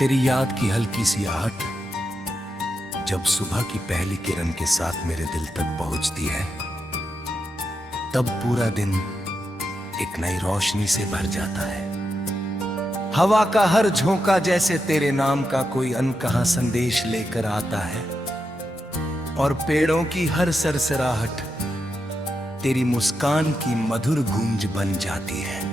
तेरी याद की हल्की सी आहट जब सुबह की पहली किरण के साथ मेरे दिल तक पहुंचती है, तब पूरा दिन एक नई रोशनी से भर जाता है। हवा का हर झोंका जैसे तेरे नाम का कोई अनकहा संदेश लेकर आता है, और पेड़ों की हर सरसराहट तेरी मुस्कान की मधुर गूंज बन जाती है।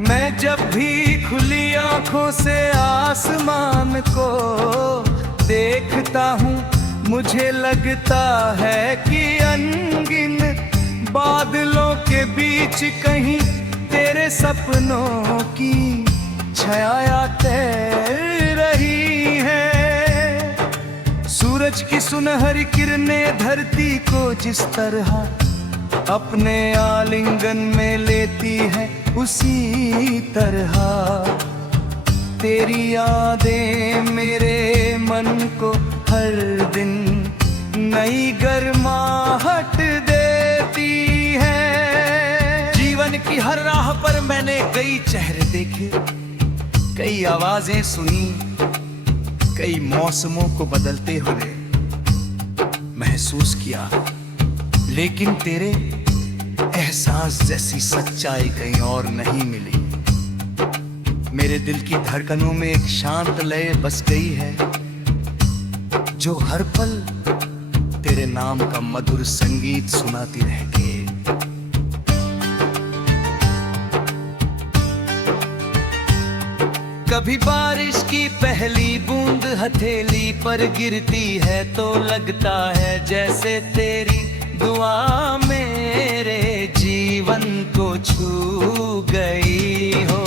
मैं जब भी खुली आंखों से आसमान को देखता हूँ, मुझे लगता है कि अनगिन बादलों के बीच कहीं तेरे सपनों की छाया तैर रही है। सूरज की सुनहरी किरणें धरती को जिस तरह अपने आलिंगन में लेती है, उसी तरह तेरी यादें मेरे मन को हर दिन नई गर्माहट देती है। जीवन की हर राह पर मैंने कई चेहरे देखे, कई आवाजें सुनी, कई मौसमों को बदलते हुए महसूस किया, लेकिन तेरे एहसास जैसी सच्चाई कहीं और नहीं मिली। मेरे दिल की धड़कनों में एक शांत लय बस गई है, जो हर पल तेरे नाम का मधुर संगीत सुनाती रहती है। कभी बारिश की पहली बूंद हथेली पर गिरती है तो लगता है जैसे तेरी दुआ मेरे जीवन को छू गई हो।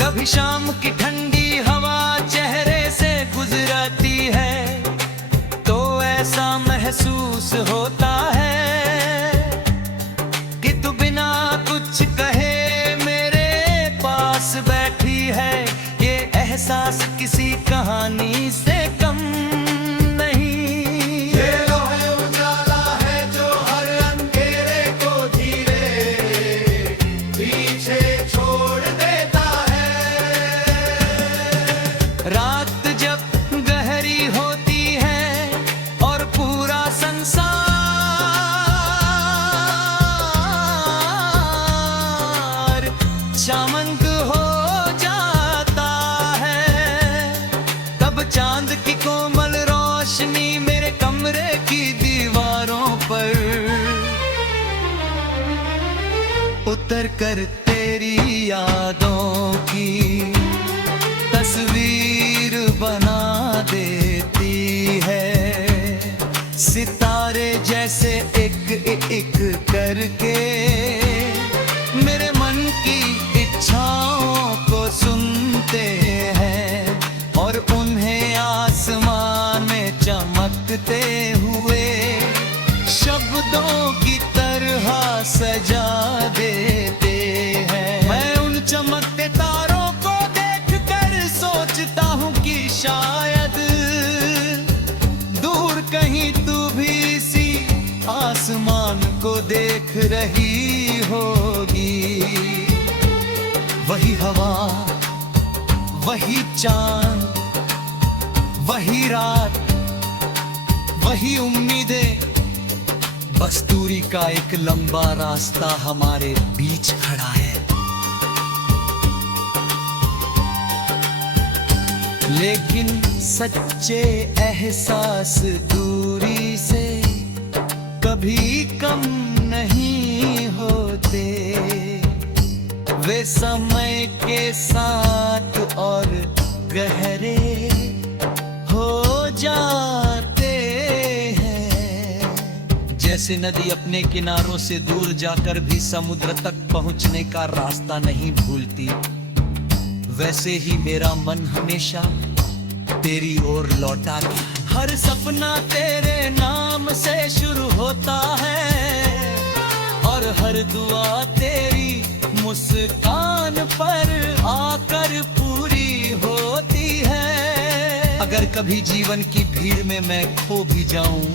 कभी शाम की ठंडी हवा चेहरे से गुजरती है तो ऐसा महसूस होता है कि तू बिना कुछ कहे मेरे पास बैठी है। ये एहसास किसी कहानी से कम नहीं। ये लोहे उजाला है जो हर अंधेरे को धीरे पीछे छोड़ देता है। रात जब गहरी होती है और पूरा संसार शामंग हो जाता है, तब चांद की कोमल रोशनी मेरे कमरे की दीवारों पर उतर कर तेरी यादों की तस्वीर बना देती है। सितारे जैसे एक एक करके मेरे मन की इच्छाओं को सुनते हैं और उन्हें आसमान में चमकते हुए शब्दों की तरह सजा देते हैं। मैं उन चमकते तारों को देखकर सोचता हूँ कि शायद दूर कहीं तू भी इसी आसमान को देख रही होगी। वही हवा, वही चांद, वही रात, वही उम्मीदें, बस दूरी का एक लंबा रास्ता हमारे बीच खड़ा है। लेकिन सच्चे एहसास दूरी से कभी कम नहीं होते। वे समय के साथ और गहरे हो जाते हैं। जैसे नदी अपने किनारों से दूर जाकर भी समुद्र तक पहुंचने का रास्ता नहीं भूलती, वैसे ही मेरा मन हमेशा तेरी ओर लौटा हर सपना तेरे नाम से शुरू होता है और हर दुआ तेरी मुस्कान पर आकर पूरी होती है। अगर कभी जीवन की भीड़ में मैं खो भी जाऊं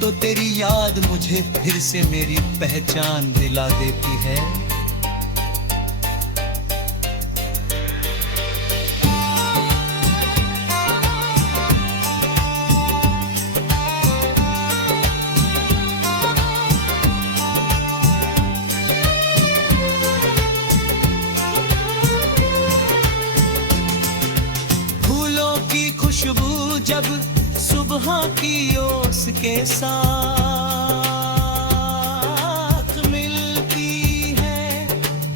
तो तेरी याद मुझे फिर से मेरी पहचान दिला देती है। फूलों की खुशबू जब सुबह की ओस के साथ मिलती है,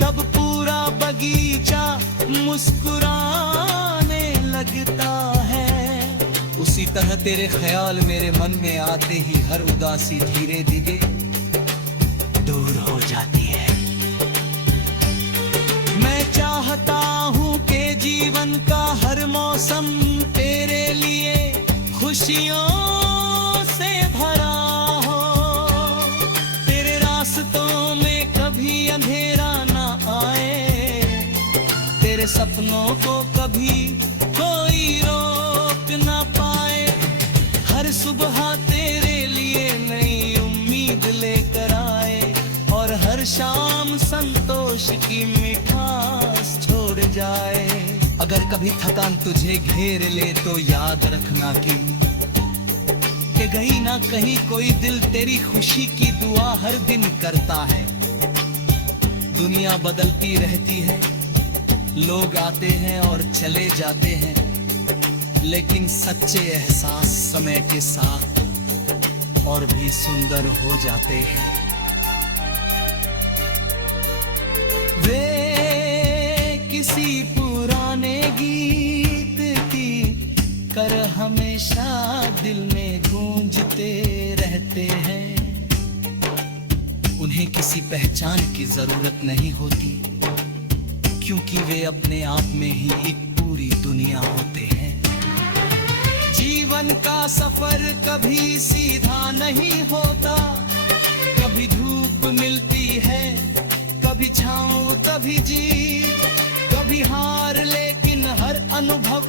तब पूरा बगीचा मुस्कुराने लगता है। उसी तरह तेरे ख्याल मेरे मन में आते ही हर उदासी धीरे धीरे दूर हो जाती है। मैं चाहता हूँ कि जीवन का हर मौसम तेरे लिए खुशियों से भरा हो। तेरे रास्तों में कभी अंधेरा ना आए, तेरे सपनों को कभी कोई रोक ना पाए। हर सुबह तेरे लिए नई उम्मीद लेकर आए और हर शाम संतोष की मिठास छोड़ जाए। अगर कभी थकान तुझे घेर ले तो याद रखना कि कहीं ना कहीं कोई दिल तेरी खुशी की दुआ हर दिन करता है। दुनिया बदलती रहती है, लोग आते हैं और चले जाते हैं, लेकिन सच्चे एहसास समय के साथ और भी सुंदर हो जाते हैं। वे किसी पुराने गीत की कर हमेशा दिल में गूंजते रहते हैं। उन्हें किसी पहचान की जरूरत नहीं होती, क्योंकि वे अपने आप में ही एक पूरी दुनिया होते हैं। जीवन का सफर कभी सीधा नहीं होता, कभी धूप मिलती है, कभी छाँव, कभी जीत, कभी हार, लेकिन हर अनुभव